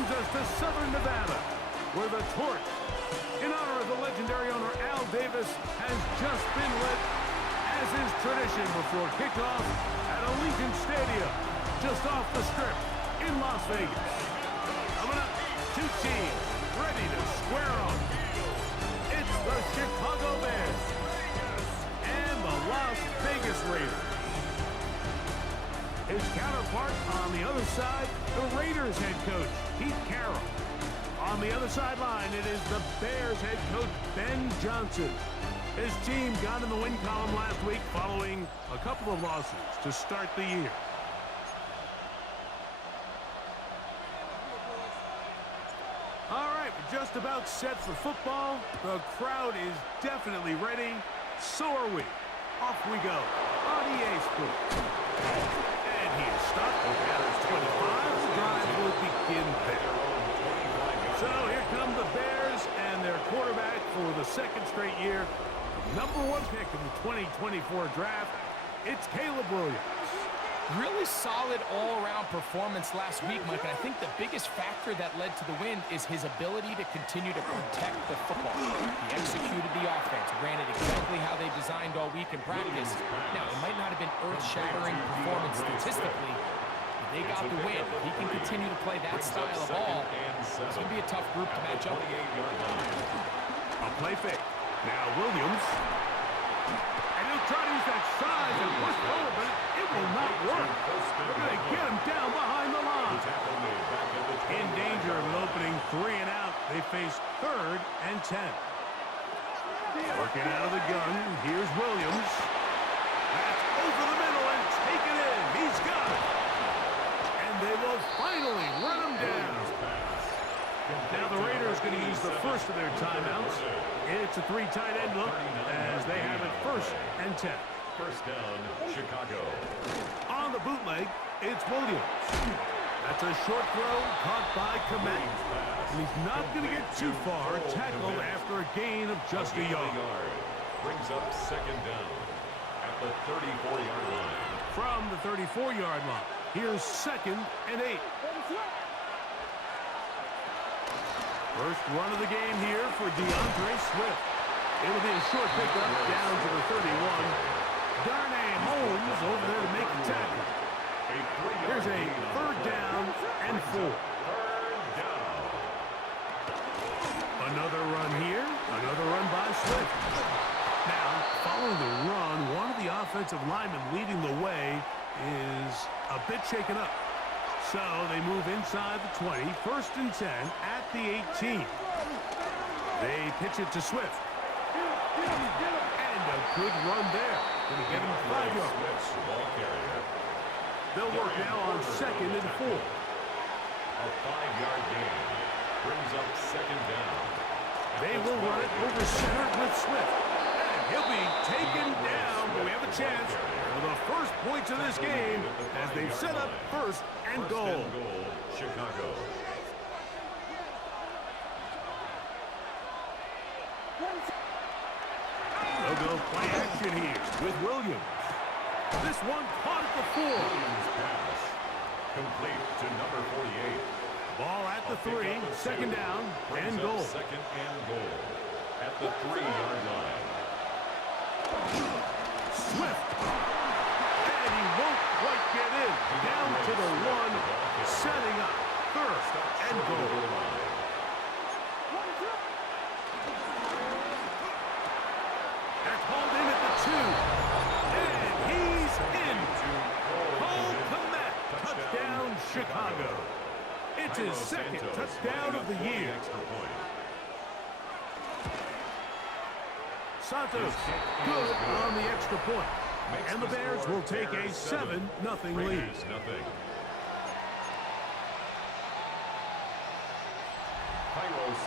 brings us to Southern Nevada, where the torch, in honor of the legendary owner Al Davis, has just been lit, as is tradition before kickoff at Allegiant Stadium, just off the Strip in Las Vegas. Coming up, two teams ready to square off. It's the Chicago Bears and the Las Vegas Raiders. His counterpart on the other side, the Raiders head coach, Pete Carroll. On the other sideline, it is the Bears head coach, Ben Johnson. His team got in the win column last week following a couple of losses to start the year. All right, we're just about set for football. The crowd is definitely ready. So are we. Off we go on EA Sports. And he is stopped at his 25. The drive will begin there. So here come the Bears and their quarterback for the second straight year. The #1 pick in the 2024 draft. It's Caleb Williams. Really solid all-around performance last week, Mike, and I think the biggest factor that led to the win is his ability to continue to protect the football. He executed the offense, ran it exactly how they designed all week in practice. Now, it might not have been earth-shattering performance statistically, but they got the win. If he can continue to play that style of ball, it's going to be a tough group to match up with. A play fake. Now Williams. And he'll try to use that size and push forward, but it will not work. They're going to get him down behind the line. In danger of an opening 3 and out. They face 3rd and 10. Working out of the gun. Here's Williams. That's over the middle and taken in. He's got it. And they will finally run him down. Now the Raiders going to use the first of their timeouts. It's a 3 tight end look as they have it 1st and 10. First down, Chicago. On the bootleg, it's Williams. That's a short throw caught by Komet. And he's not going to get too far, tackled after a gain of just a yard. Brings up 2nd down at the 34-yard line. From the 34-yard line, here's 2nd and 8. First run of the game here for DeAndre Swift. It'll be a short pickup down to the 31. Darnay Holmes over there to make the tackle. Here's a 3rd down and 4. Another run here. Another run by Swift. Now, following the run, one of the offensive linemen leading the way is a bit shaken up. So they move inside the 20, 1st and 10 at the 18. They pitch it to Swift. And a good run there. Going to get him 5 yards. They'll work now on 2nd and 4. A 5-yard gain brings up 2nd down. They will run it over center with Swift. And he'll be taken down, but we have a chance for the first points of this game as they've set up 1st and goal. Chicago. They'll go play action here with Williams. This one caught at the 4. Williams pass. Complete to number 48. Ball at the 3, 2nd down and goal. 2nd and goal at the 3-yard line. Swift. And he won't quite get in. Down to the 1, setting up 3rd and goal. They're called in at the 2. And he's in. Cole Komet. Touchdown, Chicago. It's his 2nd touchdown of the year. Santos, good on the extra point. And the Bears will take a 7-0 lead.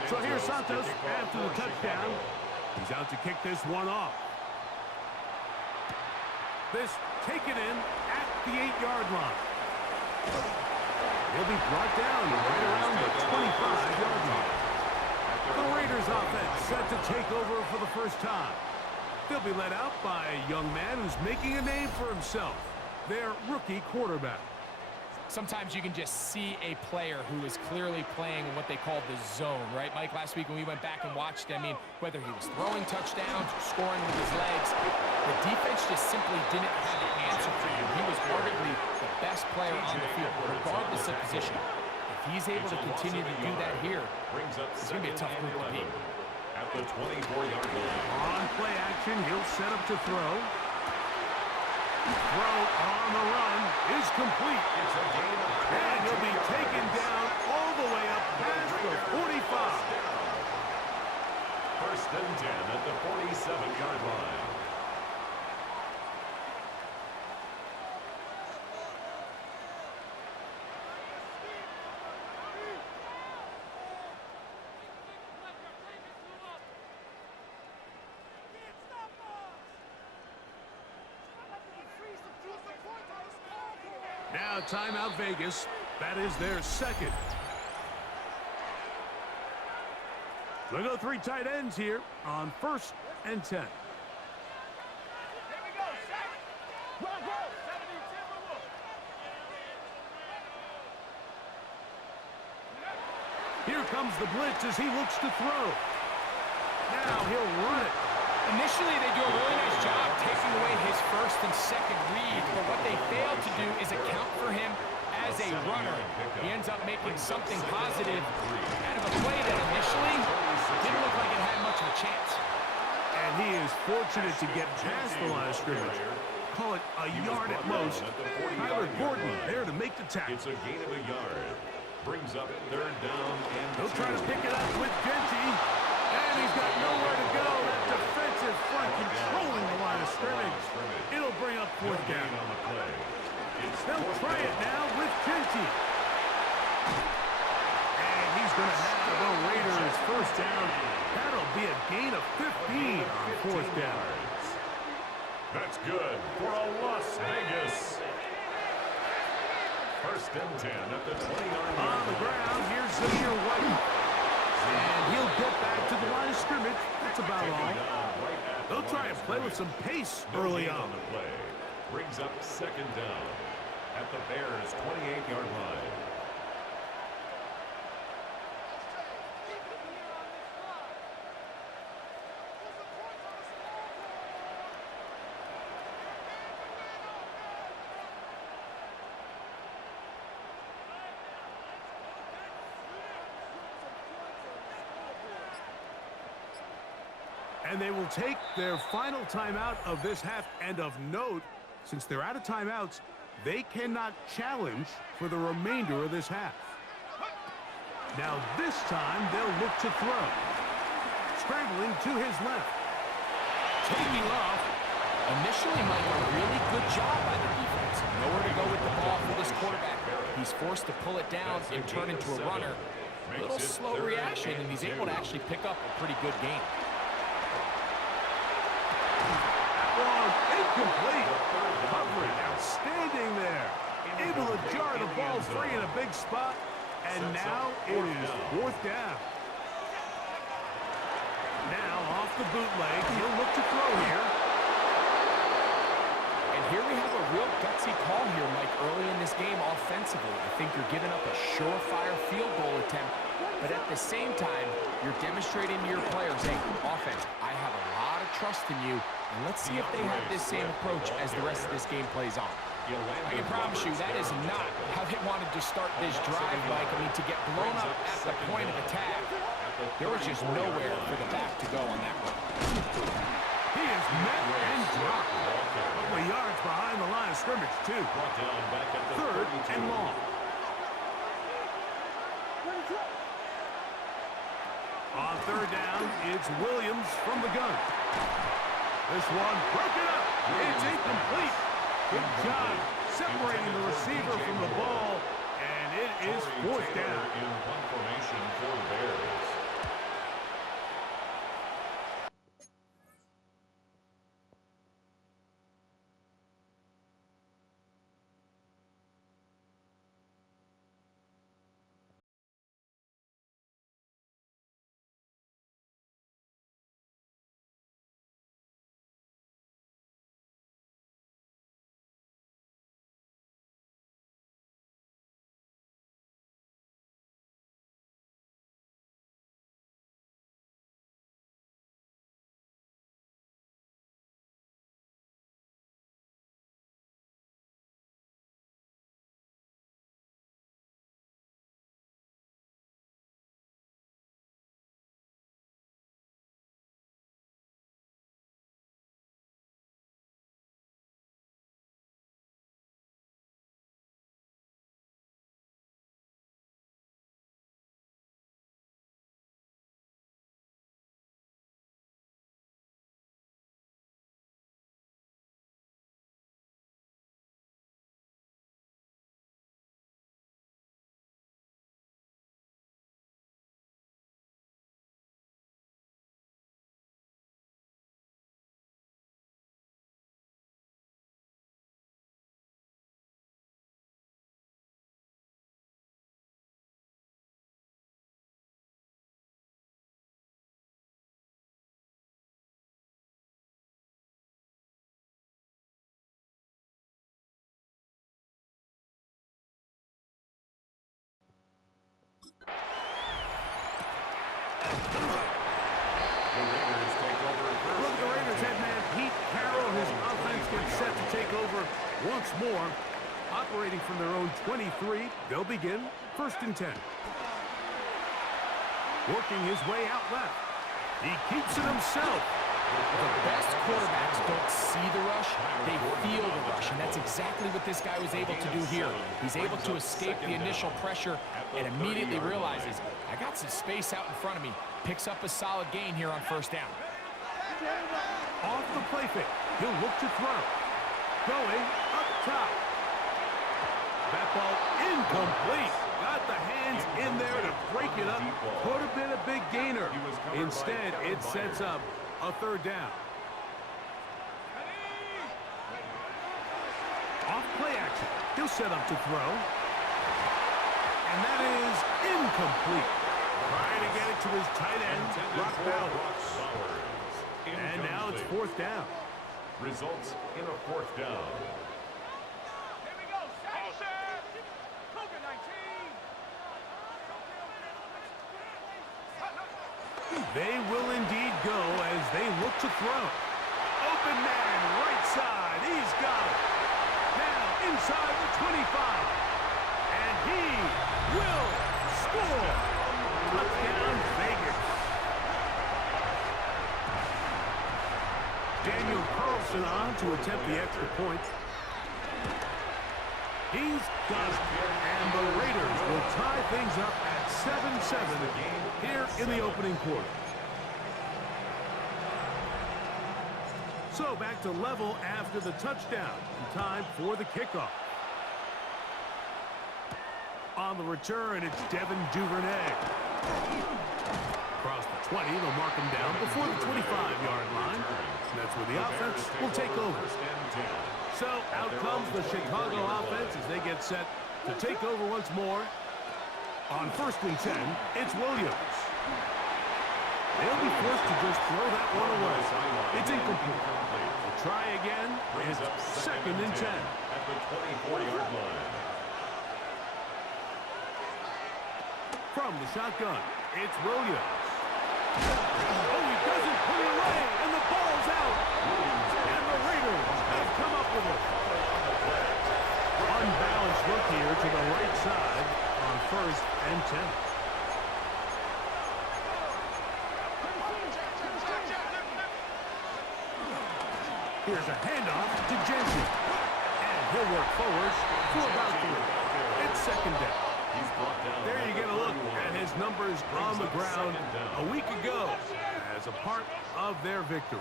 So here's Santos after the touchdown. He's out to kick this one off. This taken in at the 8-yard line. He'll be brought down right around the 25-yard line. The Raiders offense set to take over for the first time. They'll be led out by a young man who's making a name for himself, their rookie quarterback. sometimes you can just see a player who is clearly playing in what they call the zone, right, Mike? Last week when we went back and watched, I mean, whether he was throwing touchdowns or scoring with his legs, the defense just simply didn't have an answer for him. He was arguably the best player on the field, regardless of position. If he's able to continue to do that here, it's going to be a tough group to beat. At the 24-yard line. On play action, he'll set up to throw. Throw on the run is complete. It's a gain of 10. And he'll be taken down all the way up past the 45. First and 10 at the 47-yard line. Now timeout Vegas. That is their second. They'll go 3 tight ends here on 1st and 10. Here comes the blitz as he looks to throw. Now he'll run it. Initially, they do a really nice job taking away his first and second read, but what they fail to do is account for him as a runner. He ends up making something positive out of a play that initially didn't look like it had much of a chance. And he is fortunate to get past the line of scrimmage. Call it a yard at most. Tyler Gordon there to make the tackle. It's a gain of a yard. Brings up 3rd down and He'll try to pick it up with Genty. And he's got nowhere to go. That defensive front controlling the line of scrimmage. It'll bring up 4th down. on the play. They'll try it now with Genty. And he's going to have the Raiders first down. That'll be a gain of 15 on 4th down. That's good for a Las Vegas. First and 10 at the 20-yard line. On the ground, here's Zamir White. And he'll get back to the line of scrimmage. That's about all. They'll try and play with some pace early on. The play brings up 2nd down at the Bears' 28-yard line. And they will take their final timeout of this half. And of note, since they're out of timeouts, they cannot challenge for the remainder of this half. Now this time, they'll look to throw. Scrambling to his left. Taking off. Initially, Mike, a really good job by the defense. Nowhere to go with the ball for this quarterback. He's forced to pull it down and turn into a runner. A little slow reaction, and he's able to actually pick up a pretty good game. Incomplete. Coverage outstanding there. Able to jar the ball free in a big spot. And now it is 4th down. Now off the bootleg. He'll look to throw here. And here we have a real gutsy call here, Mike, early in this game offensively. I think you're giving up a surefire field goal attempt. But at the same time, you're demonstrating to your players, hey, offense, I have a lot of trust in you. And let's see if they have this same approach as the rest of this game plays on. I can promise you that is not how they wanted to start this drive, Mike. I mean, to get blown up at the point of attack, there was just nowhere for the back to go on that one. He is met and dropped. A couple of yards behind the line of scrimmage, too. 3rd and long. On 3rd down, it's Williams from the gun. This one broken up. It's incomplete. Good job separating the receiver from the ball, and it is 4th down. In one formation for the Bears. Once more, operating from their own 23, they'll begin 1st and 10. Working his way out left. He keeps it himself. The best quarterbacks don't see the rush, they feel the rush, and that's exactly what this guy was able to do here. He's able to escape the initial pressure and immediately realizes, I got some space out in front of me. Picks up a solid gain here on 1st down. Off the play fake. He'll look to throw. Going up top. That ball incomplete. Got the hands in there to break it up. Could have been a big gainer. Instead, it sets up a 3rd down. Off play action. He'll set up to throw. And that is incomplete. Trying to get it to his tight end, Brock Bowers. And now it's 4th down. Results in a 4th down. Here we go, set. COVID-19. They will indeed go as they look to throw. Open man, right side. He's got it. Now inside the 25. And he will score. Touchdown, Vegas. Daniel Carlson on to attempt the extra point. He's got it. And the Raiders will tie things up at 7-7 here in the opening quarter. So back to level after the touchdown. Time for the kickoff. On the return, it's Devin Duvernay. Across the 20, they'll mark him down before the 25-yard line. And that's where the offense will take over. So out comes the Chicago offense as they get set to take over once more. On 1st and 10, it's Williams. They'll be forced to just throw that one away. It's incomplete. They'll try again. It's 2nd and 10. At the 24-yard line. From the shotgun, it's Williams. Oh, he doesn't put it away, and the ball's out. And the Raiders have come up with it. Unbalanced look here to the right side on 1st and 10. Here's a handoff to Jensen. And he'll work forward for about 3. It's 2nd down. There you get a look at his numbers on the ground a week ago as a part of their victory.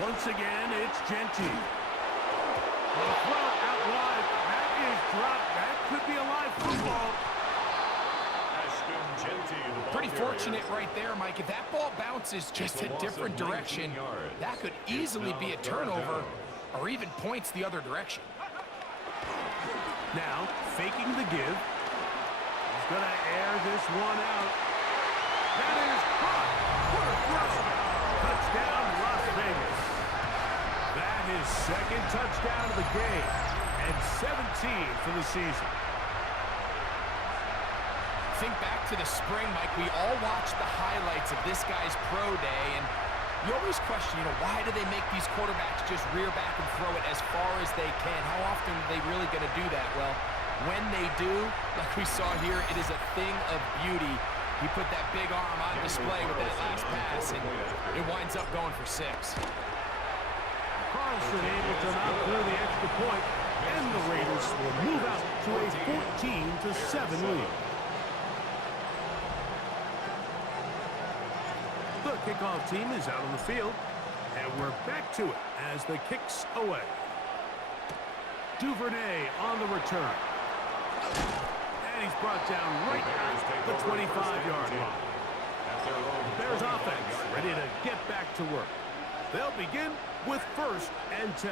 Once again, it's Genty. The throw out wide. That is dropped. That could be a live football. Pretty fortunate right there, Mike. If that ball bounces just a different direction, that could easily be a turnover or even points the other direction. Now, faking the give. He's going to air this one out. That is caught. What a throw. Touchdown, Las Vegas. That is 2nd touchdown of the game and 17 for the season. Think back to the spring, Mike. We all watched the highlights of this guy's pro day, and you always question, why do they make these quarterbacks just rear back and throw it as far as they can? How often are they really going to do that? Well, when they do, like we saw here, it is a thing of beauty. He put that big arm on display with that last pass, and it winds up going for 6. Carlson able to knock through the extra point, and the Raiders will move out to a 14-7 lead. The kickoff team is out on the field, and we're back to it as the kick's away. Duvernay on the return. And he's brought down right at the 25-yard line. The Bears offense ready to get back to work. They'll begin with 1st and 10.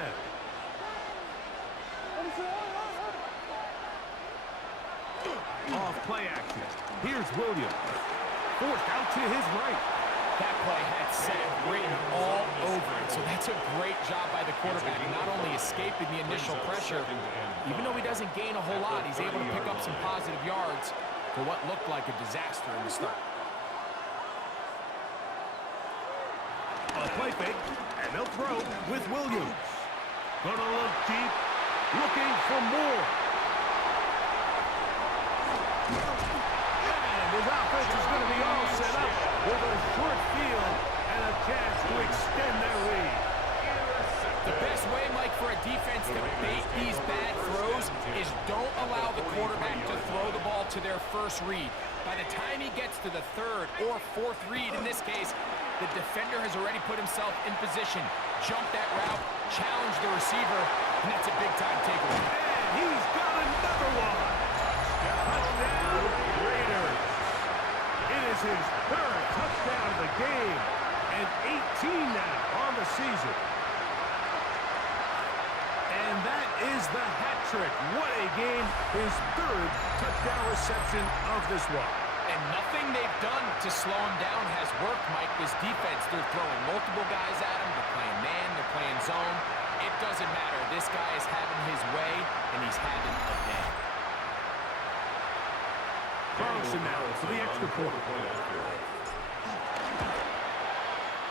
Off play action. Here's Williams. Forced out to his right. That play had Sam written all over it, so that's a great job by the quarterback, not only escaping the initial pressure, even though he doesn't gain a whole lot, he's able to pick up some positive yards for what looked like a disaster in the start. play fake, and they'll throw with Williams. Gonna look deep, looking for more. And his offense is going to be all set up with a short field and a chance to extend their lead. The best way, Mike, for a defense to bait these bad throws is don't allow the quarterback to throw the ball to their first read. By the time he gets to the third or fourth read, in this case, the defender has already put himself in position, jumped that route, challenged the receiver, and that's a big-time takeaway. And he's got another one. Touchdown, Raiders. It is his third touchdown of the game, and 18 now on the season. And that is the hat trick. What a game. His third touchdown reception of this one. And nothing they've done to slow him down has worked, Mike. This defense, they're throwing multiple guys at him. They're playing man, they're playing zone. It doesn't matter. This guy is having his way, and he's having a day. Carlson now for the extra point.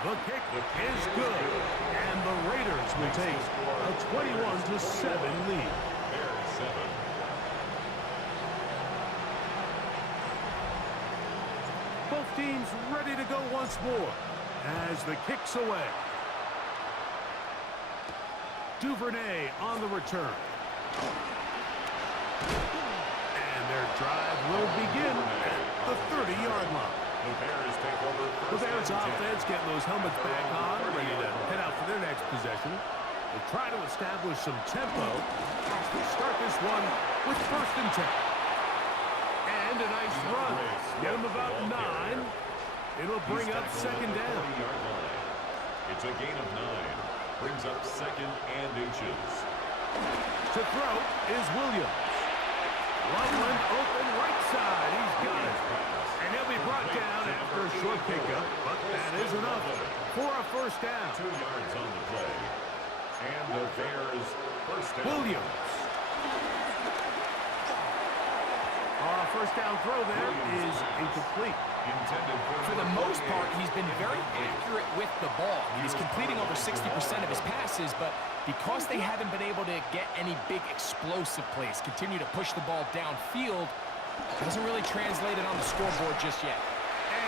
The kick is good, and the Raiders will take a 21-7 lead. Both teams ready to go once more as the kick's away. Duvernay on the return. And their drive will begin at the 30-yard line. The Bears offense getting those helmets back on, ready to head out for their next possession. They'll try to establish some tempo as we start this one with 1st and 10. And a nice run. Get them about 9. It'll bring up 2nd down. It's a gain of 9. Brings up 2nd and inches. To throw is Williams. Loveland open right side. He's got it. And he'll be brought down after a short pickup, but that is enough for a 1st down. 2 yards on the play. And the Bears 1st down. Williams. Our 1st down throw there is incomplete. For the most part, he's been very accurate with the ball. He's completing over 60% of his passes, but because they haven't been able to get any big explosive plays, continue to push the ball downfield, doesn't really translate it on the scoreboard just yet.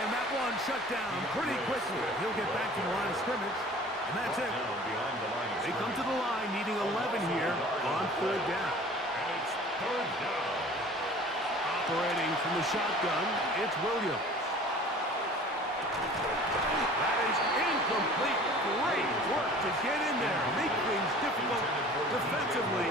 And that one shut down pretty quickly. He'll get back to the line of scrimmage, and that's it. They come to the line needing 11 here on 3rd down. And it's 3rd down. Operating from the shotgun, it's Williams. That is incomplete. Great work to get in there. Make things difficult defensively.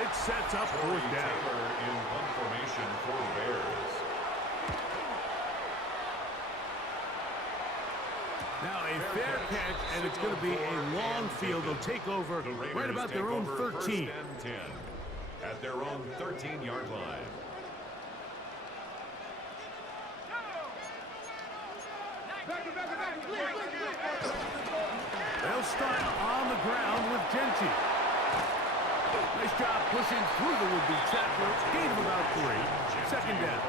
It sets up 4th down. In one formation for the Bears. Now a fair catch, and it's going to be a long field. They'll take over right about their own 13. 1st and 10 at their own 13-yard line. They'll start on the ground with Genty. Nice job pushing through the would-be tackler. Gain of about 3. 2nd down.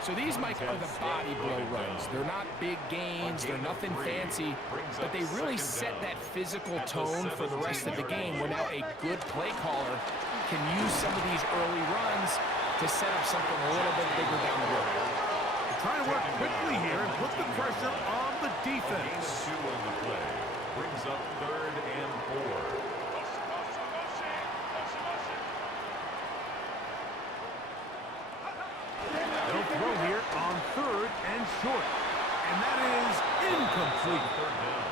So these, Mike, are the body blow runs. They're not big gains, they're nothing fancy, but they really set that physical tone for the rest of the game where now a good play caller can use some of these early runs to set up something a little bit bigger down the road. Trying to work quickly here and put the pressure on the defense. 2 on the play. Brings up 3rd and 4. They'll throw here on 3rd and short. And that is incomplete. 3rd down.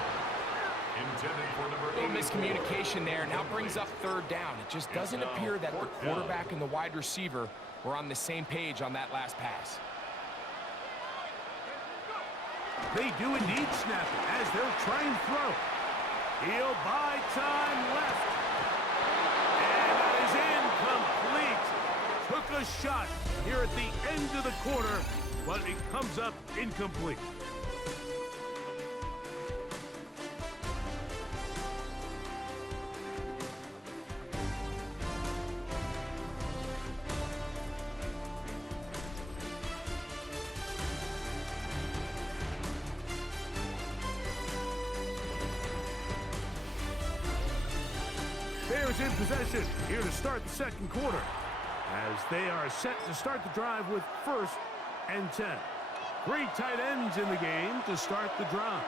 Intended for number 8. Little miscommunication there. Now brings up 3rd down. It just doesn't appear that the quarterback and the wide receiver were on the same page on that last pass. They do indeed snap it as they'll try and throw. He'll buy time left. a shot here at the end of the quarter, but it comes up incomplete. Bears in possession here to start the second quarter as they are set to start the drive with 1st and 10. 3 tight ends in the game to start the drive.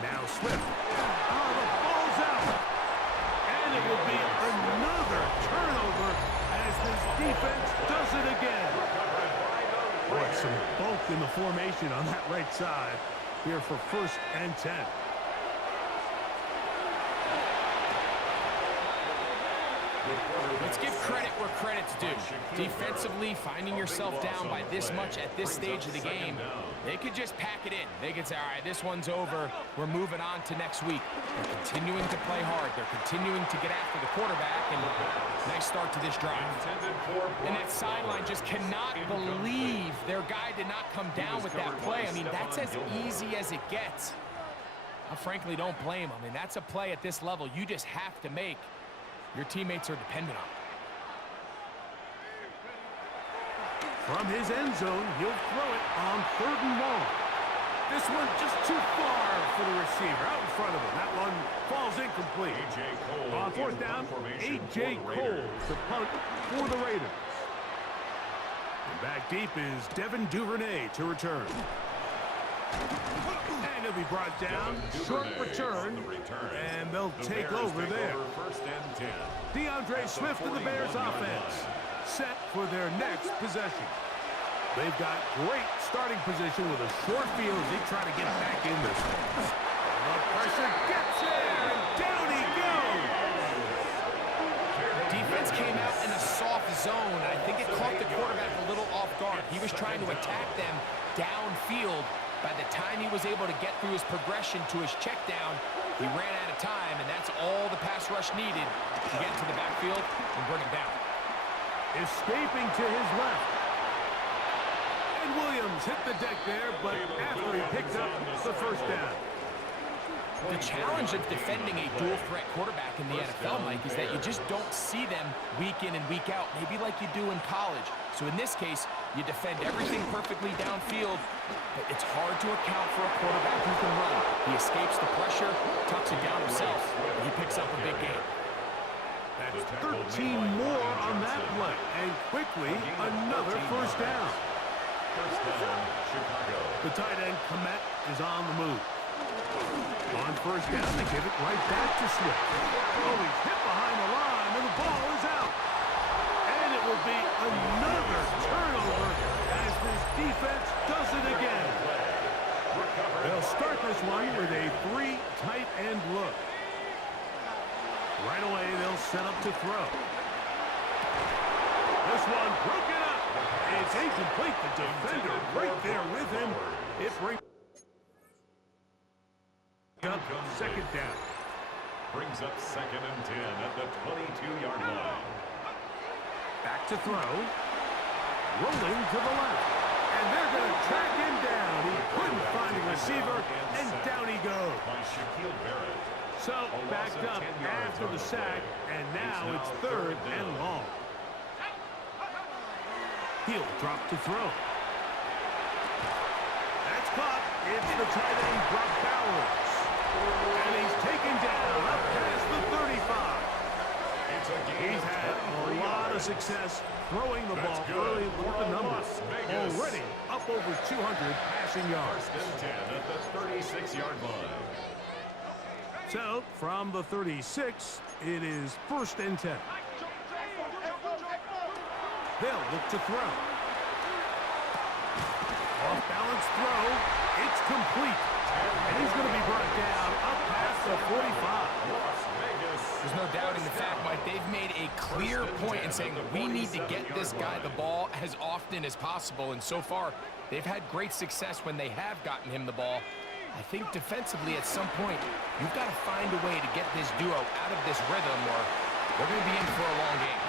Now Swift. Oh, the ball's out. And it will be another turnover as this defense does it again. Boy, some bulk in the formation on that right side here for 1st and 10. Let's give credit where credit's due. Defensively, finding yourself down by this much at this stage of the game, they could just pack it in. They could say, all right, this one's over. We're moving on to next week. They're continuing to play hard. They're continuing to get after the quarterback, and nice start to this drive. And that sideline just cannot believe their guy did not come down with that play. I mean, that's as easy as it gets. I frankly don't blame them. I mean, that's a play at this level you just have to make. Your teammates are dependent on it. From his end zone, he'll throw it on 3rd and long. This one just too far for the receiver out in front of him. That one falls incomplete. On 4th down, A.J. Cole to punt for the Raiders. And back deep is Devin Duvernay to return. And he'll be brought down. Short return. And they'll take over there. DeAndre Swift and the Bears offense set for their next possession. They've got great starting position with a short field as they try to get back in this one. The pressure gets there, and down he goes. Defense came out in a soft zone, and I think it caught the quarterback a little off guard. He was trying to attack them downfield. By the time he was able to get through his progression to his check down, he ran out of time, and that's all the pass rush needed to get into the backfield and bring him down. Escaping to his left. And Williams hit the deck there, but after he picked up the 1st down. The challenge of defending a dual-threat quarterback in the NFL, Mike, is that you just don't see them week in and week out, maybe like you do in college. So in this case, you defend everything perfectly downfield, but it's hard to account for a quarterback who can run. He escapes the pressure, tucks it down himself, and he picks up a big gain. That's 13 more on that play, and quickly another 1st down. The tight end, Komet, is on the move. On 1st down, they give it right back to Swift. Oh, he's hit behind the line, and the ball is out. And it will be another turnover as this defense does it again. They'll start this one with a 3 tight end look. Right away, they'll set up to throw. This one broken up. It's incomplete. The defender right there with him. It brings up 2nd down. Brings up 2nd and 10 at the 22-yard line. Back to throw. Rolling to the left. And they're going to track him down. He couldn't find a receiver, and down he goes. So backed up after the sack, and now it's 3rd and long. He'll drop to throw. That's caught. It's the tight end, Brock Bowers. And he's taken down up past the 35. He's had a lot of success throwing the ball early with the numbers. Already up over 200 passing yards. 1st and 10 at the 36-yard line. So, from the 36, it is 1st and 10. They'll look to throw. Off-balance throw. It's complete. And he's going to be brought down up past the 45. There's no doubting the fact, Mike, they've made a clear point in saying we need to get this guy the ball as often as possible. And so far, they've had great success when they have gotten him the ball. I think defensively at some point, you've got to find a way to get this duo out of this rhythm or they're going to be in for a long game.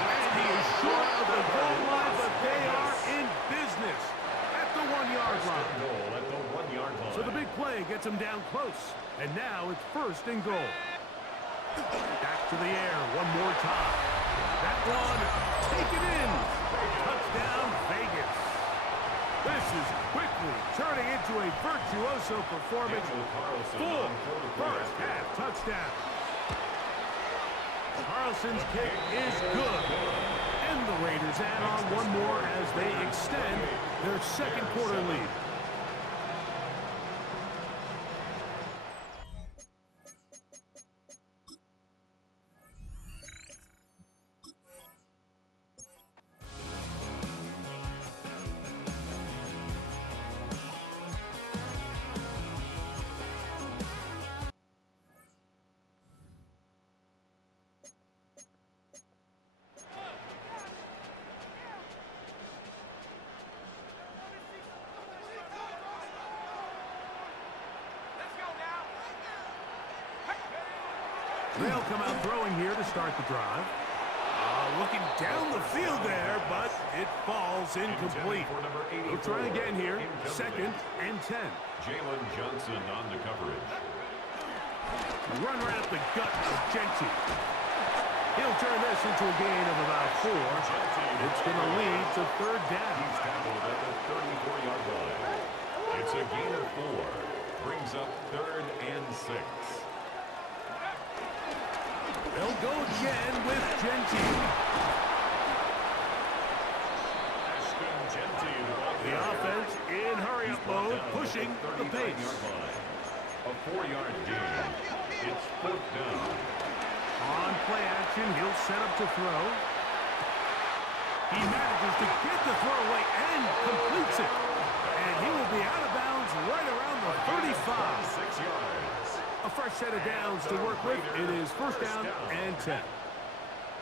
And he is short of the goal line, but they are in business at the 1-yard line. Goal at the 1-yard line. So the big play gets him down close. And now it's first and goal. Back to the air one more time. That one taken in. Touchdown, Vegas. This is quickly turning into a virtuoso performance. Full first half touchdown. Carlson's kick is good. And the Raiders add on one more as they extend their second quarter lead. They'll come out throwing here to start the drive. Looking down the field there, but it falls incomplete. We'll try again here. Second and 10. Jalen Johnson on the coverage. Run right up the gut of Genty. He'll turn this into a gain of about 4. It's going to lead to third down. He's tackled at the 34-yard line. It's a gain of 4. Brings up third and 6. They'll go again with Genty. The offense in hurry-up mode, pushing the pace. A 4-yard gain. It's fourth down. On play action, he'll set up to throw. He manages to get the throw away and completes it. And he will be out of bounds right around the 35. 6 yards. A fresh set of downs to work with. It is first down and 10.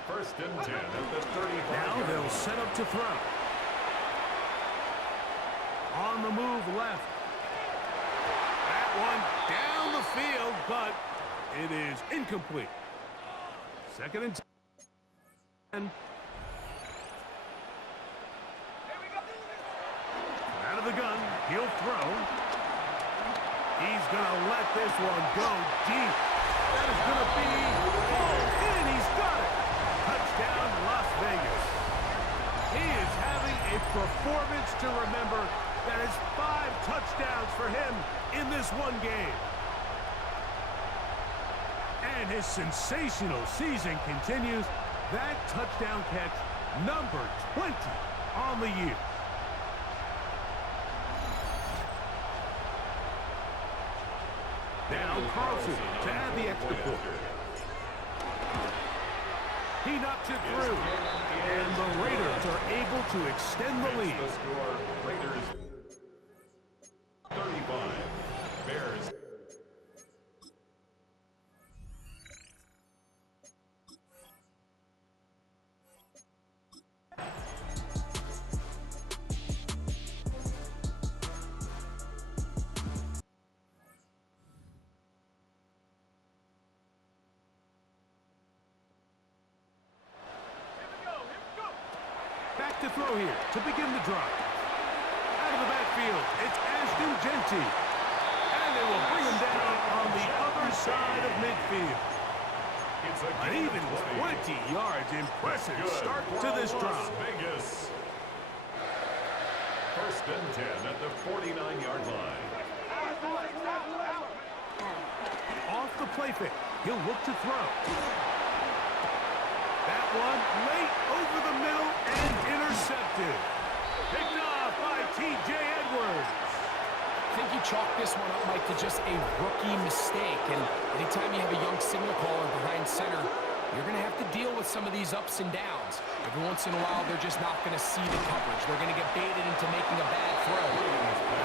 First and 10 at the 35. Now they'll set up to throw. On the move left. That one down the field, but it is incomplete. Second and 10. Out of the gun, he'll throw. He's going to let this one go deep. That is going to be pulled in. He's got it. Touchdown, Las Vegas. He is having a performance to remember. That is 5 touchdowns for him in this one game. And his sensational season continues. That touchdown catch, number 20 on the year. Now Carlson to add the extra point. He knocks it through. And the Raiders are able to extend the lead. The score, Raiders 35. Bears. Back to throw here to begin the drive. Out of the backfield, it's Ashton Genty. And they will bring him down on the other side of midfield. An even 20 yards. Impressive start to this drive. Vegas. First and 10 at the 49-yard line. Off the play fake, he'll look to throw. That one late over the middle and intercepted. Picked off by T.J. Edwards. I think you chalk this one up, Mike, to just a rookie mistake. And anytime you have a young signal caller behind center, you're going to have to deal with some of these ups and downs. Every once in a while, they're just not going to see the coverage. They're going to get baited into making a bad throw.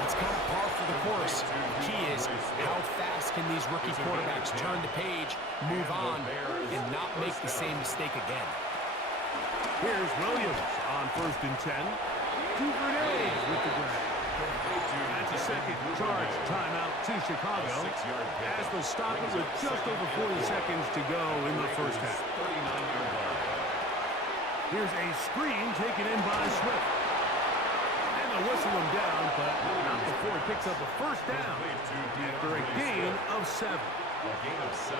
It's kind of par for the course. The key is how fast can these rookie quarterbacks turn the page, move on, and not make the same mistake again. Here's Williams on first and 10. Duvernay with the grab. That's a second charge timeout to Chicago, as they'll stop it with just over 40 seconds to go in the first half. Here's a screen taken in by Swift. And they'll whistle him down, but not before he picks up a first down after a gain of 7. A gain of 7.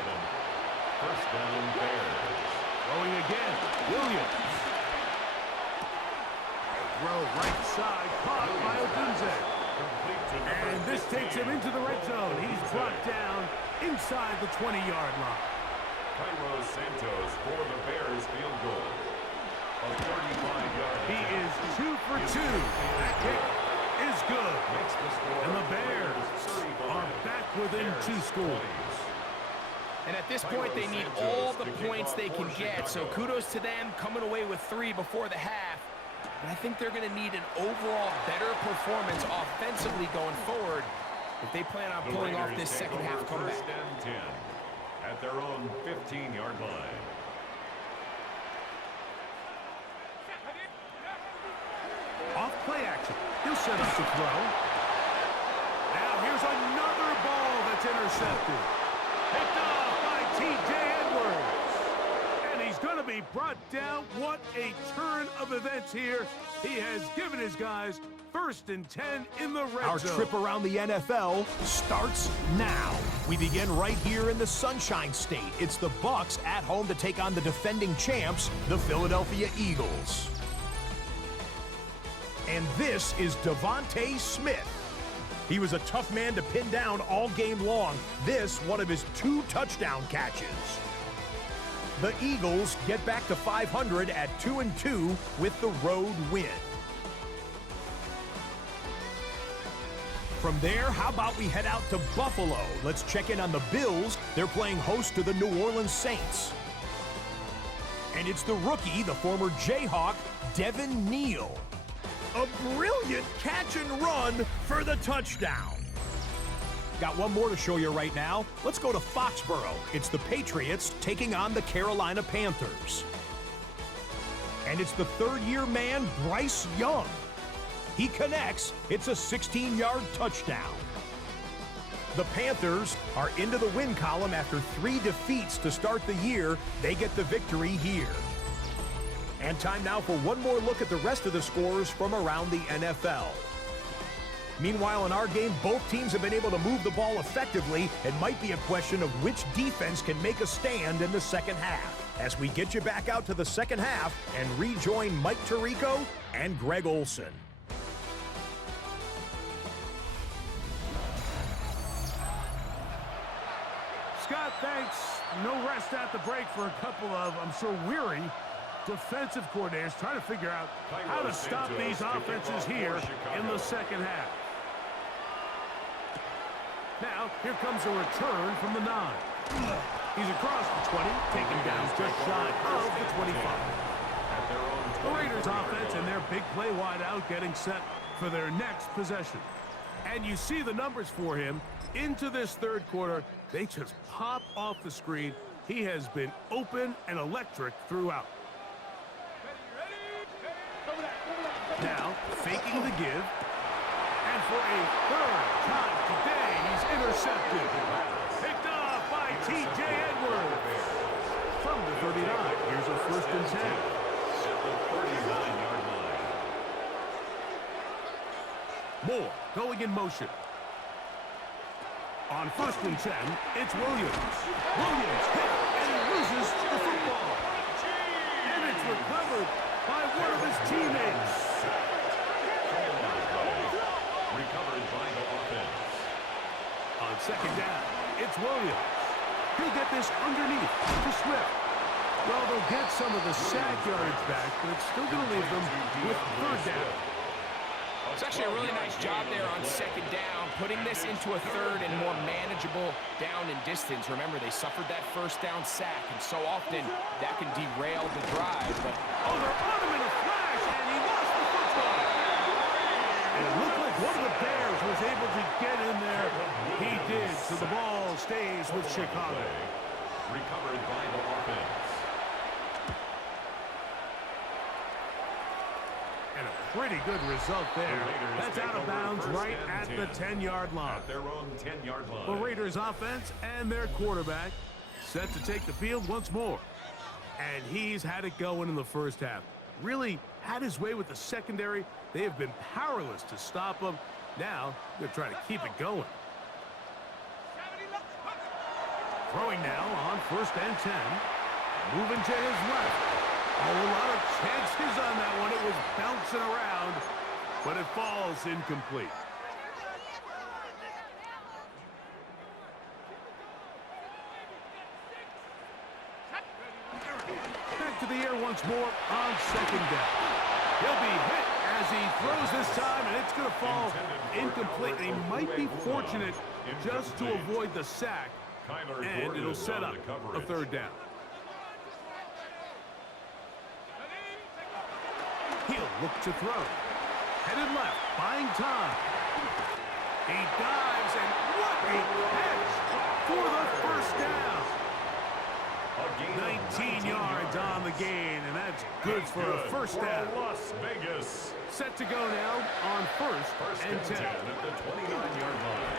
First down, Bears. Going again, Williams. Throw right side, caught by Odunze. And this takes him into the red zone. He's brought down inside the 20-yard line. Cairo Santos for the Bears field goal. A 35-yard. He is 2 for 2. That kick is good. And the Bears are back within 2 scores. And at this point, they need all the points they can get. So kudos to them coming away with 3 before the half. But I think they're going to need an overall better performance offensively going forward if they plan on pulling off this second half comeback. First and 10 at their own 15-yard line. Off play action. He'll set up to throw. Now here's another ball that's intercepted. Picked off by T.J. Edwards. And he's going to be brought down. What a turn of events here. He has given his guys first and 10 in the red Our zone. trip around the NFL starts now. We begin right here in the Sunshine State. It's the Bucs at home to take on the defending champs, the Philadelphia Eagles. And this is Devontae Smith. He was a tough man to pin down all game long. This, one of his 2 touchdown catches. The Eagles get back to 500 at 2-2 with the road win. From there, how about we head out to Buffalo? Let's check in on the Bills. They're playing host to the New Orleans Saints. And it's the rookie, the former Jayhawk, Devin Neal. A brilliant catch and run for the touchdown. Got one more to show you right now. Let's go to Foxborough. It's the Patriots taking on the Carolina Panthers. And it's the third-year man, Bryce Young. He connects. It's a 16-yard touchdown. The Panthers are into the win column after 3 defeats to start the year. They get the victory here. And time now for one more look at the rest of the scores from around the NFL. Meanwhile, in our game, both teams have been able to move the ball effectively. It might be a question of which defense can make a stand in the second half. As we get you back out to the second half and rejoin Mike Tirico and Greg Olson. Scott, thanks. No rest at the break for a couple of, I'm sure, weary defensive coordinators trying to figure out how to stop these offenses here in the second half. Now, here comes a return from the 9. He's across the 20, taken down just shy of the 25. The Raiders offense and their big play wide out getting set for their next possession. And you see the numbers for him into this third quarter. They just pop off the screen. He has been open and electric throughout. Now, faking the give. And for a third time today, he's intercepted. Picked off by T.J. Edwards. From the 39, here's a first and 10. At the 39-yard line. Moore going in motion. On first and 10, it's Williams. Williams hit and he loses the football. And it's recovered by one of his teammates. Recovered by the offense. On second down, it's Williams. He'll get this underneath to Swift. Well, they'll get some of the sack yardage back, but it's still going to leave them with third down. It's actually a really nice job there on second down, putting this into a third and more manageable down and distance. Remember, they suffered that first down sack, and so often that can derail the drive. But oh, they're on him in a flash, and he lost the football. And it looked like one of the Bears was able to get in there. He did, so the ball stays with Chicago. Recovered by the offense. And a Pretty good result there. The That's Raiders out of take bounds over right first at and the 10. 10-yard line. At their own 10-yard line. The Raiders offense and their quarterback set to take the field once more. And he's had it going in the first half. Really had his way with the secondary. They have been powerless to stop him. Now they're trying to keep it going. Throwing now on first and 10. Moving to his left. Oh, a lot of chances on that one. It was bouncing around, but it falls incomplete. Back to the air once more on second down. He'll be hit as he throws this time, and it's going to fall incomplete. He might be fortunate just to avoid the sack, and it'll set up a third down. He'll look to throw. Headed left, buying time. He dives, and what a catch for the first down. 19 yards on the gain, and that's good for a first down. Las Vegas. Set to go now on first and 10. At the 29-yard line.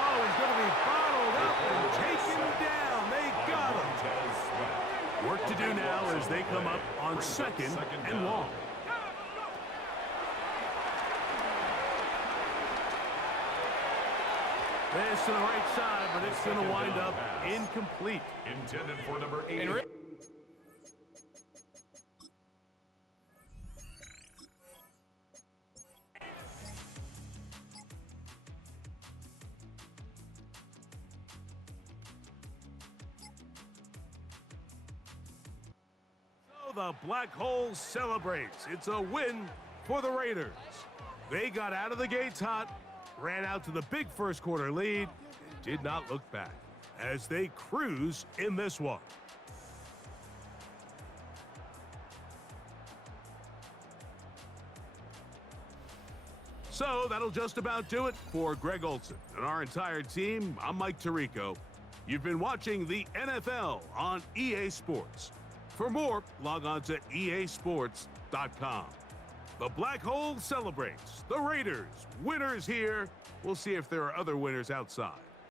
Oh, he's going to be bottled up and taken down. They got him. Work to do now as they come up on second and long. This to the right side, but it's going to wind up incomplete. Intended for number 8. So the Black Hole celebrates. It's a win for the Raiders. They got out of the gates hot, ran out to the big first quarter lead, and did not look back as they cruise in this one. So that'll just about do it for Greg Olson and our entire team. I'm Mike Tirico. You've been watching the NFL on EA Sports. For more, log on to easports.com. The Black Hole celebrates. The Raiders, winners here. We'll see if there are other winners outside.